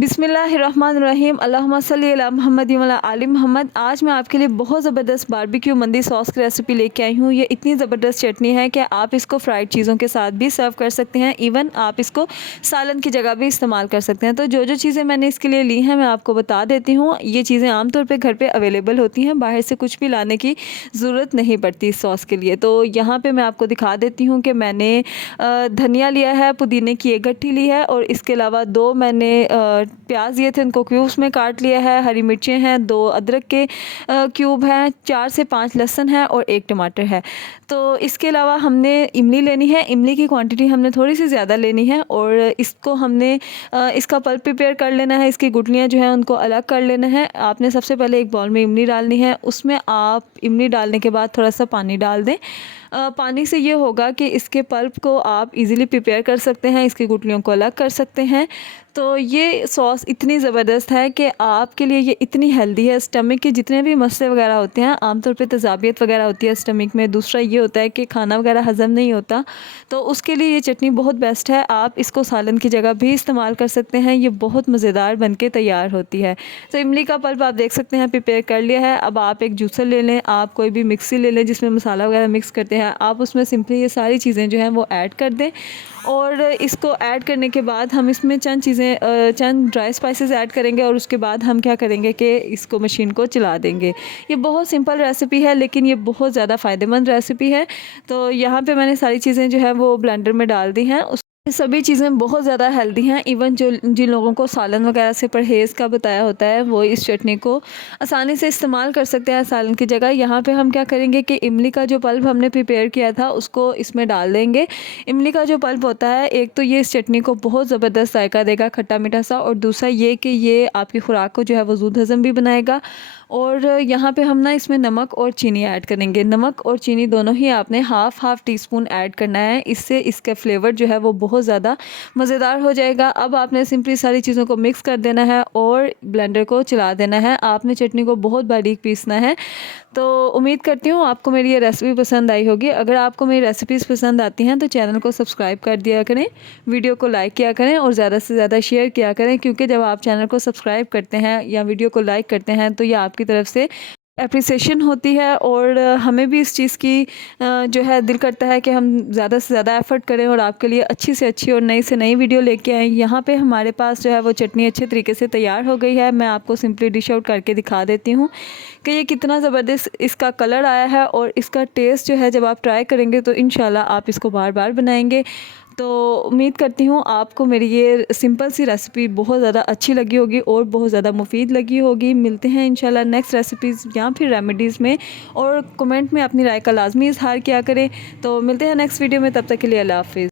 बिस्मिल्लाहिर्रहमानिर्रहीम अल्लाहुम्मा सल्ली अला मुहम्मद व अला आलि मुहम्मद। आज मैं आपके लिए बहुत ज़बरदस्त बारबेक्यू मंदी सॉस की रेसिपी लेके आई हूँ। ये इतनी ज़बरदस्त चटनी है कि आप इसको फ्राइड चीज़ों के साथ भी सर्व कर सकते हैं। इवन आप इसको सालन की जगह भी इस्तेमाल कर सकते हैं। तो जो जो चीज़ें मैंने इसके लिए ली हैं मैं आपको बता देती हूँ। ये चीज़ें आमतौर पर घर पर अवेलेबल होती हैं, बाहर से कुछ भी लाने की ज़रूरत नहीं पड़ती इस सॉस के लिए। तो यहाँ पर मैं आपको दिखा देती हूँ कि मैंने धनिया लिया है, पुदीने की एक गट्ठी ली है और इसके अलावा 2 मैंने प्याज लिए थे, उनको क्यूब्स में काट लिया है। हरी मिर्चें हैं, 2 अदरक के क्यूब हैं, 4 से 5 लहसुन है और 1 टमाटर है। तो इसके अलावा हमने इमली लेनी है। इमली की क्वांटिटी हमने थोड़ी सी ज़्यादा लेनी है और इसको हमने इसका पल्प प्रिपेयर कर लेना है। इसकी गुठलियाँ जो हैं उनको अलग कर लेना है। आपने सबसे पहले एक बाउल में इमली डालनी है, उसमें आप इमली डालने के बाद थोड़ा सा पानी डाल दें। पानी से ये होगा कि इसके पल्प को आप इजीली प्रिपेयर कर सकते हैं, इसकी गुठलियों को अलग कर सकते हैं। तो ये सॉस इतनी ज़बरदस्त है कि आपके लिए ये इतनी हेल्दी है। स्टमक के जितने भी मसले वगैरह होते हैं, आमतौर पे तेज़ाबियत वगैरह होती है स्टमक में, दूसरा ये होता है कि खाना वगैरह हज़म नहीं होता, तो उसके लिए ये चटनी बहुत बेस्ट है। आप इसको सालन की जगह भी इस्तेमाल कर सकते हैं। ये बहुत मज़ेदार बन के तैयार होती है। तो इमली का पल्प आप देख सकते हैं प्रिपेयर कर लिया है। अब आप एक जूसर ले लें, आप कोई भी मिक्सी ले लें जिसमें मसाला वगैरह मिक्स करते हैं। आप उसमें सिंपली ये सारी चीज़ें जो हैं वो ऐड कर दें और इसको ऐड करने के बाद हम इसमें चंद ड्राई स्पाइसेस ऐड करेंगे और उसके बाद हम क्या करेंगे कि इसको मशीन को चला देंगे। ये बहुत सिंपल रेसिपी है लेकिन ये बहुत ज़्यादा फ़ायदेमंद रेसिपी है। तो यहाँ पे मैंने सारी चीज़ें जो है वो ब्लेंडर में डाल दी हैं। सभी चीज़ें बहुत ज़्यादा हेल्दी हैं। इवन जो जिन लोगों को सालन वगैरह से परहेज़ का बताया होता है वो इस चटनी को आसानी से इस्तेमाल कर सकते हैं सालन की जगह। यहाँ पे हम क्या करेंगे कि इमली का जो पल्प हमने प्रिपेयर किया था उसको इसमें डाल देंगे। इमली का जो पल्प होता है, एक तो ये इस चटनी को बहुत ज़बरदस्त जायका देगा, खट्टा मीठा सा, और दूसरा ये कि ये आपकी खुराक को जो है वो ज़ूद हज़म भी बनाएगा। और यहाँ पे हम ना इसमें नमक और चीनी ऐड करेंगे। नमक और चीनी दोनों ही आपने हाफ़ टीस्पून ऐड करना है, इससे इसका फ्लेवर जो है वो बहुत ज़्यादा मज़ेदार हो जाएगा। अब आपने सिंपली सारी चीज़ों को मिक्स कर देना है और ब्लेंडर को चला देना है। आपने चटनी को बहुत बारीक पीसना है। तो उम्मीद करती हूँ आपको मेरी ये रेसिपी पसंद आई होगी। अगर आपको मेरी रेसिपीज़ पसंद आती हैं तो चैनल को सब्सक्राइब कर दिया करें, वीडियो को लाइक किया करें और ज़्यादा से ज़्यादा शेयर किया करें, क्योंकि जब आप चैनल को सब्सक्राइब करते हैं या वीडियो को लाइक करते हैं तो ये आपकी तरफ से एप्रिसिएशन होती है और हमें भी इस चीज़ की जो है दिल करता है कि हम ज़्यादा से ज़्यादा एफ़र्ट करें और आपके लिए अच्छी से अच्छी और नई से नई वीडियो लेके आएँ। यहाँ पे हमारे पास जो है वो चटनी अच्छे तरीके से तैयार हो गई है। मैं आपको सिंपली डिश आउट करके दिखा देती हूँ कि ये कितना ज़बरदस्त इसका कलर आया है और इसका टेस्ट जो है जब आप ट्राई करेंगे तो इंशाल्लाह आप इसको बार बार बनाएंगे। तो उम्मीद करती हूँ आपको मेरी ये सिंपल सी रेसिपी बहुत ज़्यादा अच्छी लगी होगी और बहुत ज़्यादा मुफीद लगी होगी। मिलते हैं इंशाल्लाह नेक्स्ट रेसिपीज़ या फिर रेमेडीज़ में, और कमेंट में अपनी राय का लाजमी इज़हार किया करें। तो मिलते हैं नेक्स्ट वीडियो में, तब तक के लिए अल्लाह हाफ़िज़।